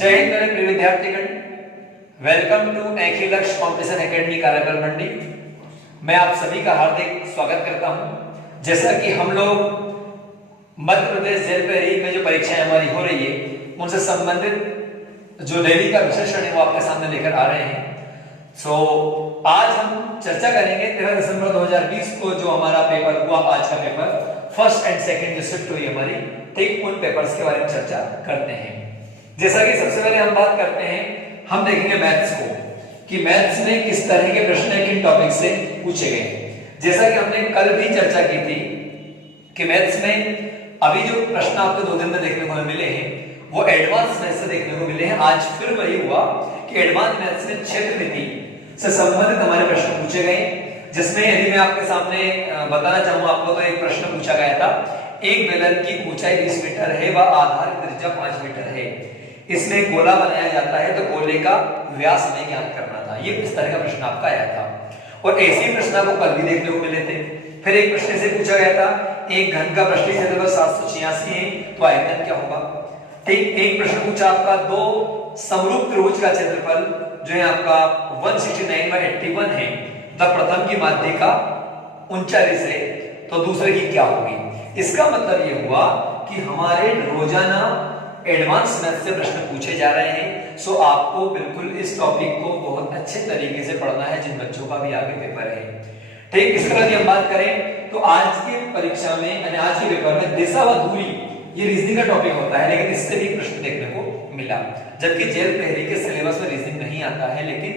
जय हिंद मेरे प्रिय विद्यार्थीगण, वेलकम टू एक ही लक्ष्य कॉम्पिटिशन एकेडमी कार्यबल मंडी। मैं आप सभी का हार्दिक स्वागत करता हूं। जैसा कि हम लोग मध्य प्रदेश जेल पेरी में जो परीक्षाएं हमारी हो रही है उनसे संबंधित जो डेली का विश्लेषण है वो आपके सामने लेकर आ रहे हैं। आज हम चर्चा करेंगे 13 दिसंबर 2020 को जो हमारा पेपर हुआ, आज का पेपर फर्स्ट एंड सेकंड जो शिफ्ट हुई हमारी, ठीक उन पेपर्स के बारे में चर्चा करते हैं। जैसा कि सबसे पहले हम बात करते हैं, हम देखेंगे मैथ्स को कि मैथ्स में किस तरह के प्रश्न किन टॉपिक से पूछे गए। जैसा कि हमने कल भी चर्चा की थी कि मैथ्स में अभी जो प्रश्न आपको 2 दिन में देखने को मिले हैं वो एडवांस मैथ्स से देखने को मिले हैं। आज फिर वही हुआ कि एडवांस मैथ्स में क्षेत्रमिति से संबंधित हमारे प्रश्न पूछे गए, जिसमें यदि मैं आपके सामने बताना चाहूँ आपको तो एक प्रश्न पूछा गया था, एक बेलन की ऊंचाई 20 मीटर है व आधार की त्रिज्या 5 मीटर है, इसमें गोला बनाया जाता है तो गोले का व्यास हमें ज्ञात करना था। ये इस तरह का प्रश्न आपका आया था और ऐसे ही प्रश्न आपको कल भी देखने को मिले थे। फिर एक प्रश्न से पूछा गया था, एक घन का पृष्ठीय क्षेत्रफल 786 है तो आयतन क्या होगा। ठीक एक प्रश्न पूछा आपका, 2 समरूप त्रिभुज का क्षेत्रफल जो है आपका 169/81 है, तो प्रथम की माध्यिका 39 है तो दूसरे की क्या होगी। इसका मतलब ये हुआ कि हमारे रोजाना एडवांस मैथ से प्रश्न पूछे जा रहे हैं। सो आपको बिल्कुल इस टॉपिक को बहुत अच्छे तरीके से पढ़ना है जिन बच्चों का भी आगे पेपर है। ठीक इसके बाद हम बात करें तो आज की परीक्षा में यानी आज के पेपर में दिशा व दूरी ये रीजनिंग का टॉपिक होता है, लेकिन इससे भी प्रश्न देखने को मिला। जबकि जेल पहली के सिलेबस में रीजनिंग नहीं आता है, लेकिन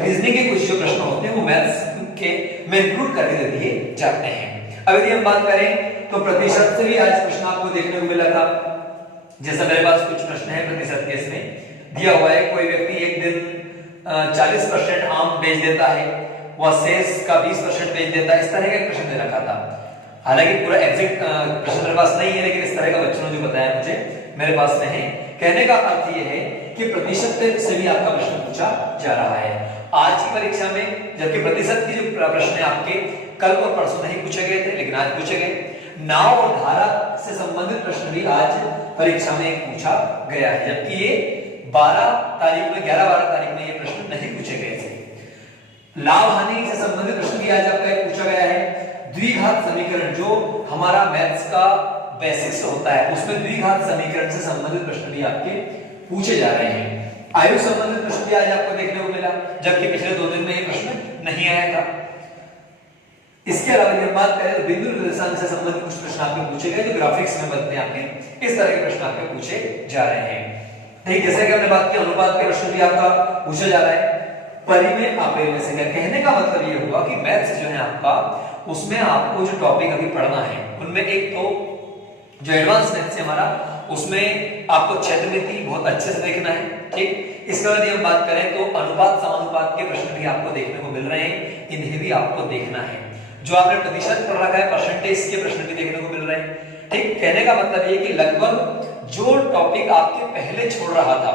रीजनिंग के कुछ जो प्रश्न होते हैं वो मैथ्स के में इंक्लूड करके दे दिए जाते हैं। अब यदि हम बात करें तो प्रतिशत से भी आज प्रश्न आपको देखने को मिला था। जैसा मेरे पास कुछ प्रश्न है प्रतिशत के, इसमें दिया हुआ है कोई व्यक्ति एक दिन 40% आम बेच देता है, वह शेष का 20% बेच देता है, इस तरह का प्रश्न दे रखा था। हालांकि पूरा एग्जैक्ट प्रश्न मेरे पास नहीं है, लेकिन इस तरह का बच्चों ने जो बताया मुझे मेरे पास में है। कहने का अर्थ यह है कि प्रतिशत से भी आपका प्रश्न पूछा जा रहा है आज की परीक्षा में, जबकि प्रतिशत की जो प्रश्न है आपके कल और परसों नहीं पूछे गए थे लेकिन आज पूछे गए। नाव और धारा से संबंधित प्रश्न भी आज परीक्षा में पूछा गया है, जबकि ये 12 तारीख में 11-12 तारीख में ये प्रश्न नहीं पूछे गए थे। लाभ हानि से संबंधित प्रश्न भी आज आपका पूछा गया है। द्विघात समीकरण जो हमारा मैथ्स का बेसिक्स होता है उसमें द्विघात समीकरण से संबंधित प्रश्न भी आपके पूछे जा रहे हैं। आयु संबंधित प्रश्न भी आज आपको देखने को मिला, जबकि पिछले 2 दिन में ये प्रश्न नहीं आया था। इसके अलावा जब बात करें तो बिंदु निर्देशांक से संबंधित कुछ प्रश्न आपके पूछे गए जो ग्राफिक्स में बनते हैं आपके, इस तरह के प्रश्न आपके पूछे जा रहे हैं। ठीक जैसे कि हमने बात की अनुपात के प्रश्न भी आपका पूछा जा रहा है। परिमेय अपरिमेय में से कहने का मतलब ये हुआ कि मैथ्स जो है आपका उसमें आपको जो टॉपिक अभी पढ़ना है उनमें एक तो जो एडवांस मैथ्स है हमारा उसमें आपको क्षेत्रमिति बहुत अच्छे से देखना है। ठीक इसके बाद हम बात करें तो अनुपात समानुपात के प्रश्न भी आपको देखने को मिल रहे हैं, इन्हें भी आपको देखना है। जो आपने प्रतिशत पढ़ रखा है परसेंटेज के प्रश्न भी देखने को मिल रहे हैं। ठीक कहने का मतलब ये कि लगभग जो टॉपिक आपके पहले छोड़ रहा था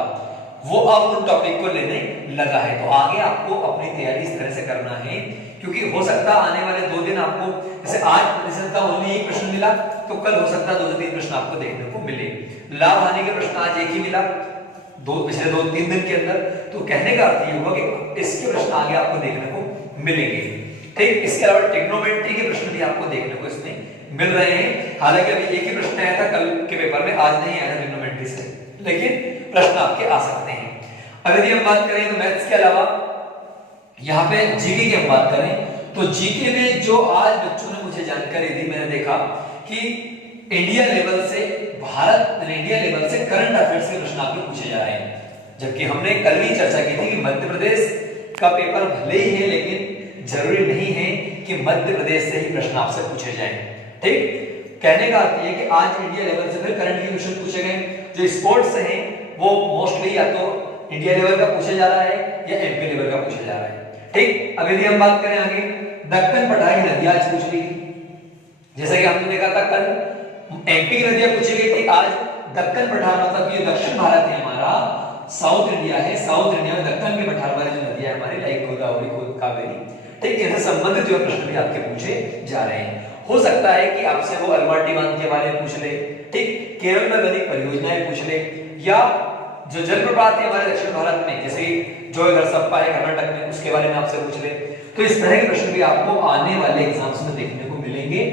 वो अब उन टॉपिक को लेने लगा है। तो आगे आपको अपनी तैयारी इस तरह से करना है, क्योंकि हो सकता है आने वाले 2 दिन आपको जैसे आज प्रतिशत का ओनली एक प्रश्न मिला तो कल हो सकता है 2 से 3 प्रश्न आपको देखने को मिले। लाभ हानि के प्रश्न आज एक ही मिला पिछले 2-3 दिन के अंदर, तो कहने का अर्थ ये हुआ कि इसके प्रश्न आगे आपको देखने को मिलेंगे। ठीक इसके अलावा ट्रिग्नोमेट्री के प्रश्न भी आपको देखने को इसमें मिल रहे हैं। हालांकि अभी एक ही प्रश्न आया था कल के पेपर में, आज नहीं आया ट्रिग्नोमेट्री से, लेकिन प्रश्न आपके आ सकते हैं। अब यदि हम बात करें तो मैथ्स के अलावा यहाँ पे जीके की हम बात करें तो जीके में जो आज बच्चों ने मुझे जानकारी दी, मैंने देखा कि इंडिया लेवल से भारत इंडिया लेवल से करंट अफेयर्स के प्रश्न आपके पूछे जा रहे हैं। जबकि हमने कल भी चर्चा की थी कि मध्य प्रदेश का पेपर भले ही है लेकिन जरूरी नहीं है कि मध्य प्रदेश से ही प्रश्न आपसे पूछे जाएं। ठीक कहने का अर्थ ये कि आज इंडिया लेवल से फिर करंट के क्वेश्चन पूछे गए। जो स्पोर्ट्स से हैं वो मोस्टली या तो इंडिया लेवल का पूछा जा रहा है या एमपी लेवल का पूछा जा रहा है। ठीक अब यदि हम बात करें आगे, दक्कन पठारी नदी आज पूछ ली थी। जैसा कि हमने देखा था कल एमपी की नदियां पूछी गई थी, आज दक्कन पठार मतलब ये दक्षिण भारत है हमारा, साउथ इंडिया है। साउथ इंडिया में दक्कन के पठार वाली जो नदियां हमारी लाइक गोदावरी कावेरी, ठीक इनसे संबंधित जो प्रश्न भी आपके पूछे जा रहे हैं। हो सकता है कि आपसे वो अलमाटी बांध के बारे में पूछ ले, ठीक केरल में बनी परियोजनाएं पूछ ले, या जो जलप्रपात है हमारे दक्षिण भारत में, जैसे जोगीघरसप्पा है कर्नाटक में, उसके बारे में आपसे पूछ ले, तो इस तरह के प्रश्न भी आपको आने वाले एग्जाम्स में देखने को मिलेंगे।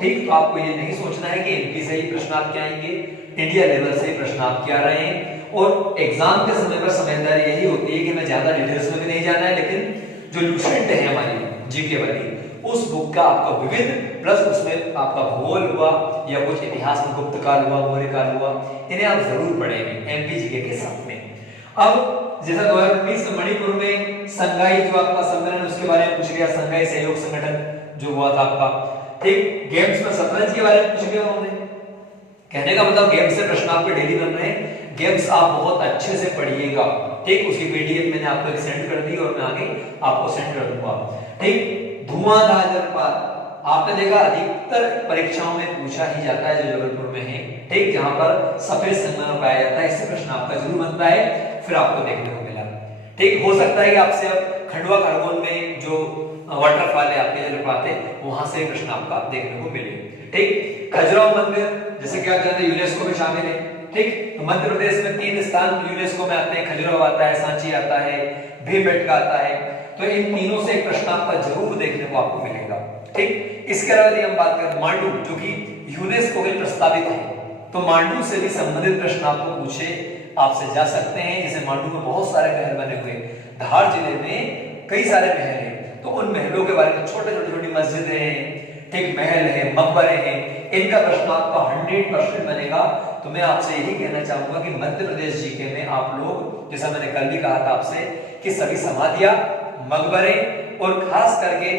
ठीक, तो आपको ये नहीं सोचना है कि एमपी से ही प्रश्न आपके आएंगे, इंडिया लेवल से ही प्रश्न आपके आ रहे हैं। और एग्जाम के समय पर समझदारी यही होती है कि मैं ज्यादा डिटेल्स में भी नहीं जाना है, लेकिन जो लुसेंट है हमारी जीके वाली, उस बुक का आपका विविध प्लस उसमें आपका भूगोल हुआ या कुछ इतिहास में गुप्त काल हुआ, मौर्य काल हुआ, इन्हें आप जरूर पढ़ेंगे एमपी जीके के साथ में। अब जैसा 2019 में मणिपुर में संघाई जो आपका सम्मेलन, उसके बारे में पूछ लिया, संघाई सहयोग संगठन जो हुआ था आपका। ठीक, गेम्स में शतरंज के बारे में पूछ लिया उन्होंने। कहने का मतलब गेम्स से प्रश्न आपके डेली बन रहे हैं, गेम्स आप बहुत अच्छे से पढ़िएगा। ठीक, उसकी पीडीएफ मैंने आपको सेंड कर दी और मैं आगे आपको सेंड कर दूंगा। ठीक, धुआंधार जलप्रपात आपने देखा अधिकतर परीक्षाओं में पूछा ही जाता है, जो जबलपुर में है। ठीक, जहां पर सफेद संगमरमर पाया जाता है, इससे प्रश्न आपका जरूर बनता है, फिर आपको देखने को मिला। ठीक, हो सकता है कि आपसे अब खंडवा खरगोन में जो वाटरफॉल है आपके जलप्रपात है, वहां से प्रश्न आपका देखने को मिले। ठीक, खजुराहो मंदिर जैसे कि आप जानते हैं यूनेस्को में शामिल है। ठीक, तो मध्य प्रदेश में 3 स्थान यूनेस्को में आते हैं, खजुराहो आता है, सांची आता है, भीमबेटका आता है। तो इन तीनों से एक प्रश्न आपका जरूर देखने को आपको मिलेगा। ठीक, इसके अलावा यदि हम बात करें मांडू, जो कि यूनेस्को के प्रस्तावित है, तो मांडू से भी संबंधित प्रश्न आपको पूछे आपसे जा सकते हैं। जैसे मांडू में बहुत सारे महल बने हुए, धार जिले में कई सारे महल हैं, तो उन महलों के बारे में छोटी मस्जिद है, ठीक, महल है, मकबरे हैं, इनका प्रश्न आपका 100% बनेगा। तो मैं आपसे यही कहना चाहूंगा कि मध्य प्रदेश जीके में आप लोग, जैसा मैंने कल भी कहा था आपसे, कि सभी समाधियां, मकबरे और खास करके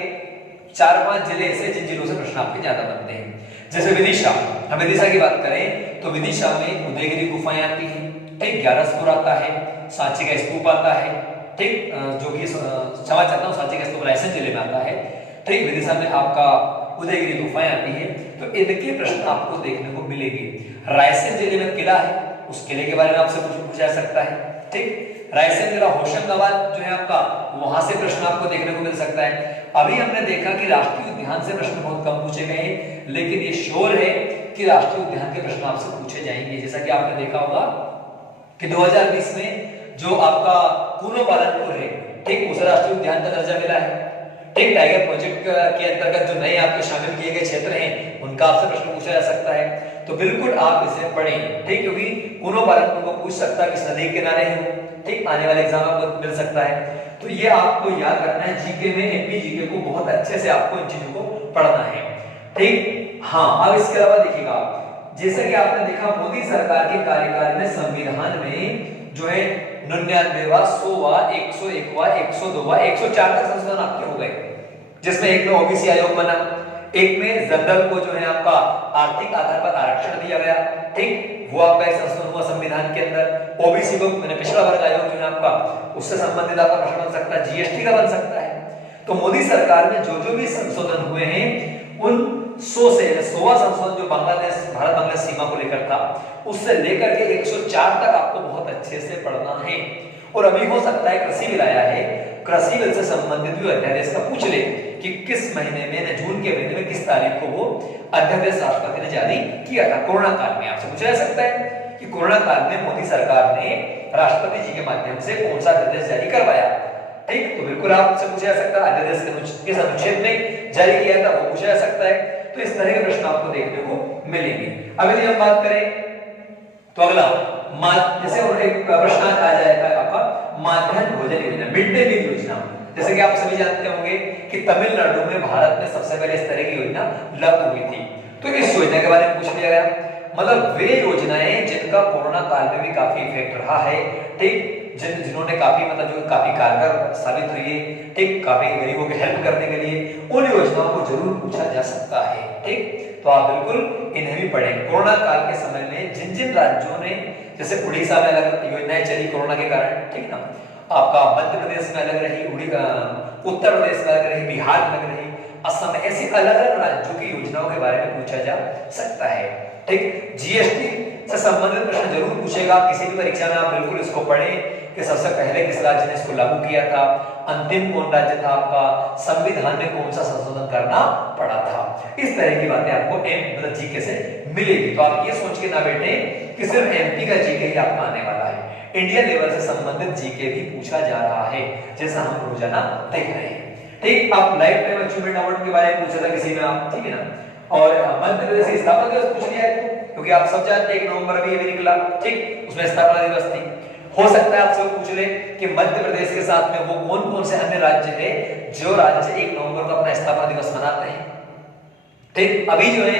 4-5 जिले ऐसे जिन जिलों से प्रश्न आपके ज्यादा बनते हैं। जैसे विदिशा, हम विदिशा की बात करें तो विदिशा में उदयगिरी गुफाएं आती हैं। ठीक, ग्यारसपुर आता है, सांची का स्तूप आता है। ठीक, जो कि क्षमा चाहता हूँ, सांची का स्तूप रायसेन जिले में आता है। ठीक, विदिशा में आपका उदयगिरी गुफाएं आती हैं, तो इनके प्रश्न आपको देखने को मिलेंगे। रायसेन जिले में किला है, उस किले के बारे में आपसे पूछा जा सकता है। ठीक, रायसेन जिला होशंगाबाद जो है आपका, वहां से प्रश्न आपको देखने को मिल सकता है। अभी हमने देखा कि राष्ट्रीय उद्यान से प्रश्न बहुत कम पूछे गए हैं, लेकिन ये श्योर है कि राष्ट्रीय उद्यान के प्रश्न आपसे पूछे जाएंगे। जैसा कि आपने देखा होगा कि 2020 में जो आपका कूनो पालनपुर है, ठीक, उसे राष्ट्रीय उद्यान का दर्जा मिला है। ठीक, टाइगर प्रोजेक्ट के अंतर्गत जो नए आपके शामिल किए गए क्षेत्र हैं, उनका आपसे प्रश्न पूछा जा सकता है। तो बिल्कुल आप इसे पढ़ें। ठीक, क्योंकि कूनो पालनपुर को पूछ सकता है किस नदी के किनारे है। ठीक, आने वाले एग्जाम आपको मिल सकता है। तो ये आपको याद रखना है, जीके में एमपी जीके को बहुत अच्छे से आपको इन चीजों को पढ़ना है। ठीक, हाँ, अब इसके अलावा देखिएगा, जैसे कि आपने देखा मोदी सरकार के कार्यकाल में संविधान में जो है 99वां, 100वां, 101वां, 102वां, 104 तक संशोधन आपके हो गए, जिसमें एक में ओबीसी आयोग बना, एक में जनरल को जो है आपका आर्थिक आधार पर आरक्षण दिया गया। ठीक, वो आपका एक संशोधन हुआ संविधान के अंदर। ओबीसी को मैंने पिछड़ा वर्ग आयोग जो है आपका, उससे संबंधित आपका प्रश्न बन सकता है, जीएसटी का बन सकता है। तो मोदी सरकार में जो भी संशोधन हुए हैं, उन 100 से 100वां संशोधन जो बांग्लादेश भारत बांग्लादेश सीमा को लेकर था, उससे लेकर के 104 तक आपको बहुत अच्छे से पढ़ना है। और अभी हो सकता है कृषि बिल आया है, कृषि बिल से संबंधित भी अध्यादेश का पूछ ले कि किस महीने में, जून के महीने में किस तारीख को वो अध्यादेश राष्ट्रपति ने जारी किया था। कोरोना काल में आपसे पूछा जा सकता है कि कोरोना काल में मोदी सरकार ने राष्ट्रपति जी के माध्यम से कौन सा अध्यादेश जारी करवाया। ठीक, तो बिल्कुल आपसे पूछा जा सकता है, अध्यादेश के अनुच्छेद में जारी किया था, वो पूछा जा सकता है। तो इस तरह के प्रश्न आपको देखने को मिलेंगे। अब यदि हम बात करें तो अगला जैसे और एक प्रश्न आ जाएगा आपका मध्याह्न भोजन योजना, मिड डे मील योजना। जैसे कि आप सभी जानते होंगे कि तमिलनाडु में भारत में सबसे पहले इस तरह की योजना लागू हुई थी। तो इस योजना के बारे में पूछ लिया गया, मतलब वे योजनाएं जिनका कोरोना काल में भी काफी इफेक्ट रहा है। ठीक, जिन्होंने काफी मतलब जो काफी कारगर साबित हुई है, ठीक, काफी गरीबों की हेल्प करने के लिए, उन योजनाओं को जरूर पूछा जा सकता है। ठीक, तो आप बिल्कुल इन्हें भी पढ़ें। कोरोना काल के समय में जिन जिन राज्यों ने, जैसे उड़ीसा में अलग योजनाएं चली कोरोना के कारण, ठीक ना, आपका मध्य प्रदेश में अलग रही, उत्तर प्रदेश में अलग रही, बिहार में अलग रही, असम में, ऐसी अलग अलग राज्यों की योजनाओं के बारे में पूछा जा सकता है। ठीक, जीएसटी से संबंधित प्रश्न जरूर पूछेगा किसी भी परीक्षा में, आप बिल्कुल इसको पढ़ें कि सबसे पहले किस राज्य ने इसको लागू किया था, अंतिम कौन राज्य था आपका, संविधान में कौन सा संशोधन करना पड़ा था। इस तरह की बातें आपको मतलब जीके से मिलेगी। तो आप ये सोच के ना बैठे कि सिर्फ एमपी का जीके ही आपका आने वाला है। इंडिया लेवल से संबंधित जीके भी पूछा जा रहा है, जैसा हम रोजाना देख रहे हैं। ठीक, आप लाइफ टाइम अचीवमेंट अवार्ड के बारे में पूछा था किसी में आप, ठीक है ना, और मध्य प्रदेश की स्थापना दिवस पूछ लिया है, क्योंकि आप सब जानते हैं 1 नवंबर भी अभी निकला, ठीक, उसमें स्थापना दिवस थी। हो सकता है आपसे पूछ ले कि मध्य प्रदेश के साथ में वो कौन कौन से अन्य राज्य है जो राज्य 1 नवंबर को अपना स्थापना दिवस मनाते हैं। ठीक, अभी जो है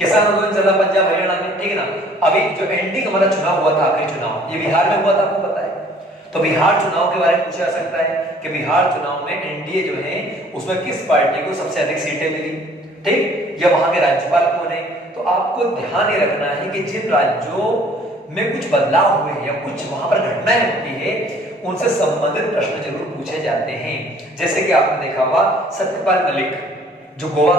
किसान आंदोलन चला पंजाब हरियाणा में, ठीक है ना, अभी जो एनडीए का हमारा चुनाव हुआ था, आखिरी चुनाव, ये बिहार में हुआ था, आपको पता है। तो बिहार चुनाव के बारे में पूछा जा सकता है कि बिहार चुनाव में एनडीए जो है उसमें किस पार्टी को सबसे अधिक सीटें मिली, ठीक, या वहां के राज्यपाल कौन है। तो आपको ध्यान ये रखना है कि जिन राज्यों में कुछ बदलाव हुए या कुछ वहां पर घटनाएं होती है उनसे संबंधित प्रश्न जरूर पूछे जाते हैं। जैसे कि आपने देखा होगा सत्यपाल मलिक जो गोवा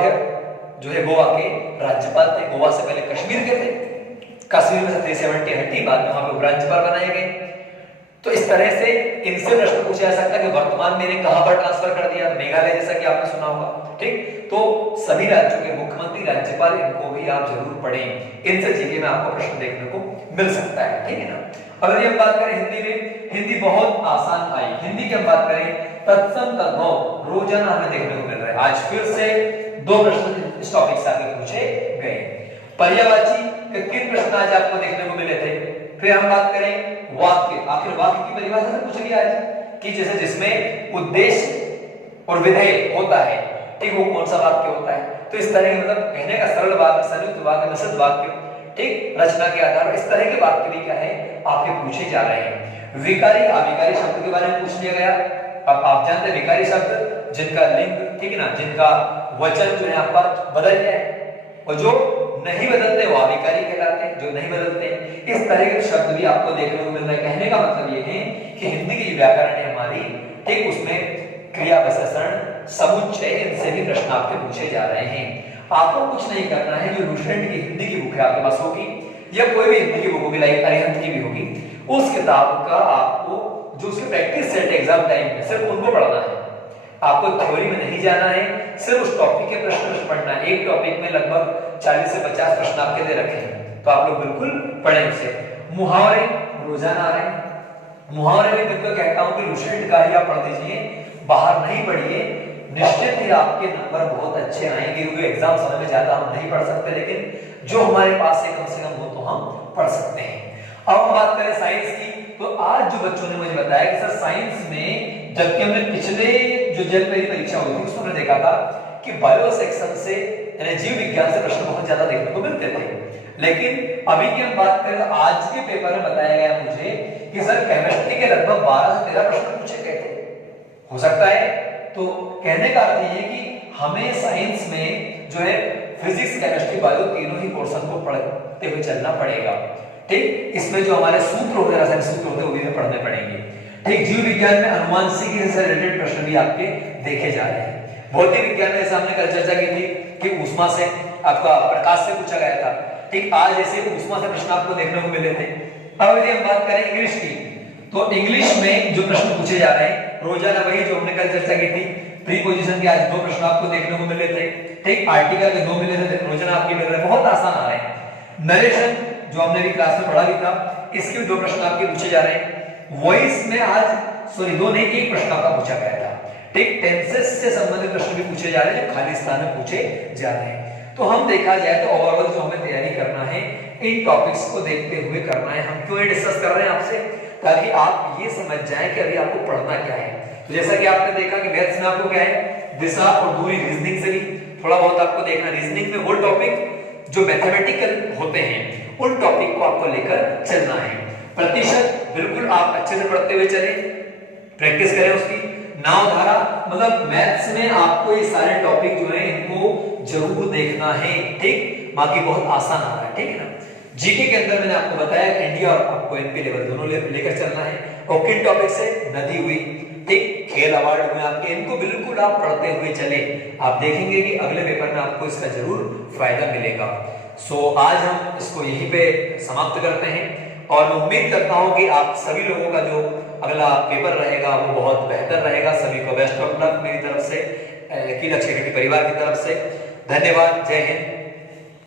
के राज्यपाल थे, गोवा से पहले कश्मीर के थे, कश्मीर में 370 हटी, बाद में वहां पे उपराज्यपाल बनाए गए। तो इस तरह से इनसे प्रश्न पूछा जा सकता है कि वर्तमान में इन्हें कहां पर ट्रांसफर कर दिया, मेघालय जैसा कि आपने सुना होगा, ठीक। तो सभी राज्यों के मुख्यमंत्री राज्यपाल इनको भी आप जरूर पढ़ें, इनसे जीके में आपको प्रश्न देखने को मिल सकता है, ठीक है ना। अगर हम बात करें हिंदी में, हिंदी बहुत आसान आई, हिंदी की हम बात करें तत्सम तद्भव रोजाना हमें देखने को मिल रहा है। आज फिर से 2 प्रश्न इस टॉपिक से आगे पूछे गए। पर्यायवाची के 3 प्रश्न आज आपको देखने को मिले थे। फिर हम बात करें वाक्य, आखिर वाक्य की परिभाषा से पूछ लिया आज कि जैसे जिसमें उद्देश्य और विधेय होता है, ठीक, वो कौन सा वाक्य होता है। तो इस तरह के मतलब कहने का सरल वाक्य, संयुक्त वाक्य, मिश्रित वाक्य, ठीक, रचना के आधार पर इस तरह के वाक्य भी क्या है आपके पूछे जा रहे हैं। विकारी अविकारी शब्द के बारे में पूछ लिया गया। अब आप जानते हैं विकारी शब्द जिनका लिंग, ठीक है ना, जिनका वचन जो है आपका बदल जाए, और जो नहीं बदलते वो अविकारी कहलाते हैं, जो नहीं बदलते। इस तरह के शब्द भी आपको देखने को मिल रहा है। कहने का मतलब ये है कि हिंदी की व्याकरण है हमारी, ठीक, उसमें क्रिया विशेषण समुच्चय इनसे भी प्रश्न आपके पूछे जा रहे हैं। आपको कुछ नहीं करना है, जो लुसेंट की हिंदी की बुक है आपके पास होगी या कोई भी हिंदी की बुक होगी, लाइक अरिहंत की भी होगी, उस किताब का आपको जो उसके प्रैक्टिस सेट एग्जाम टाइम में सिर्फ उनको पढ़ना है। आपको थ्योरी में नहीं जाना है, सिर्फ उस टॉपिक के प्रश्न पढ़ना है। एक टॉपिक में लगभग 40 से 50 प्रश्न आपके दे रखे हैं, तो आप लोग बिल्कुल पढ़ें उसे। मुहावरे रोजाना आ रहे हैं, मुहावरे में बिल्कुल कहता हूं कि लुसेंट का ही आप पढ़ दीजिए, बाहर नहीं पढ़िए, निश्चित ही आपके नंबर बहुत अच्छे आएंगे, क्योंकि एग्जाम समय में ज्यादा हम नहीं पढ़ सकते, लेकिन जो हमारे पास है कम से कम वो तो हम पढ़ सकते हैं। अब हम बात करें साइंस की, तो आज जो बच्चों ने मुझे बताया कि सर साइंस में, जबकि हमने पिछले जो जेल पहली परीक्षा हुई थी उसमें हमने देखा था कि बायो सेक्शन से यानी जीव विज्ञान से प्रश्न बहुत ज्यादा देखने को मिलते थे, लेकिन अभी की हम बात करें तो आज के पेपर में बताया गया मुझे कि सर केमिस्ट्री के लगभग 12 से 13 प्रश्न पूछे गए थे। हो सकता है, तो कहने का अर्थ ये है कि हमें साइंस में जो है फिजिक्स, केमिस्ट्री, बायो तीनों ही पोर्शन को पढ़ते हुए चलना पड़ेगा, ठीक। इसमें जो हमारे सूत्र होते हैं, रासायनिक सूत्र होते हैं, वो भी हमें पढ़ने पड़ेंगे, ठीक। जीव विज्ञान में अनुवांशिकी से रिलेटेड प्रश्न भी आपके देखे जा रहे हैं। भौतिक विज्ञान में जैसे हमने कल चर्चा की थी कि ऊष्मा से आपका प्रकाश से पूछा गया था, ठीक। आज ऐसे ऊष्मा से प्रश्न आपको देखने को मिले थे। अब यदि हम बात करें इंग्लिश की, तो इंग्लिश में जो प्रश्न पूछे जा रहे हैं रोजाना वही जो हमने कल चर्चा की थी। प्रीपोजिशन के आज 2 प्रश्न आपको देखने को मिले थे, ठीक। आर्टिकल के 2 मिले थे, रोजाना आपके मिल रहे हैं, बहुत आसान आ रहे हैं। नरेशन जो हमने भी क्लास में पढ़ा भी था, इसके 2 प्रश्न आपके पूछे जा रहे हैं। वॉइस में आज 2 नहीं 1 प्रश्न आपका पूछा गया था, ठीक। टेंसेस से संबंधित प्रश्न भी पूछे जा रहे हैं, जो खाली स्थान में पूछे जा रहे हैं। तो हम देखा जाए तो ओवरऑल जो हमें तैयारी करना है, इन टॉपिक्स को देखते हुए करना है। हम क्यों डिस्कस कर रहे हैं आपसे, ताकि आप ये समझ जाएं कि अभी आपको पढ़ना क्या है। तो जैसा कि आपने देखा कि मैथ्स में आपको क्या है, दिशा और दूरी, रीजनिंग से भी थोड़ा बहुत आपको देखना। रीजनिंग में वो टॉपिक जो मैथमेटिकल होते हैं उन टॉपिक को आपको लेकर चलना है। प्रतिशत बिल्कुल आप अच्छे से पढ़ते हुए चले, प्रैक्टिस करें उसकी। नाव धारा, मतलब मैथ्स में आपको ये सारे टॉपिक जो है इनको जरूर देखना है, ठीक। बाकी बहुत आसान आ रहा है, ठीक है ना। जीके के अंदर मैंने आपको बताया कि इंडिया और आपको एमपी लेवल दोनों लेकर चलना है। और किन टॉपिक से, नदी हुई, ठीक, खेल अवार्ड हुए आपके, इनको बिल्कुल आप पढ़ते हुए चले। आप देखेंगे कि अगले पेपर में आपको इसका जरूर फायदा मिलेगा। सो आज हम इसको यहीं पे समाप्त करते हैं, और मैं उम्मीद करता हूं कि आप सभी लोगों का जो अगला पेपर रहेगा वो बहुत बेहतर रहेगा। सभी को बेस्ट ऑफ लक मेरी तरफ से, की लक्ष्य परिवार की तरफ से। धन्यवाद, जय हिंद।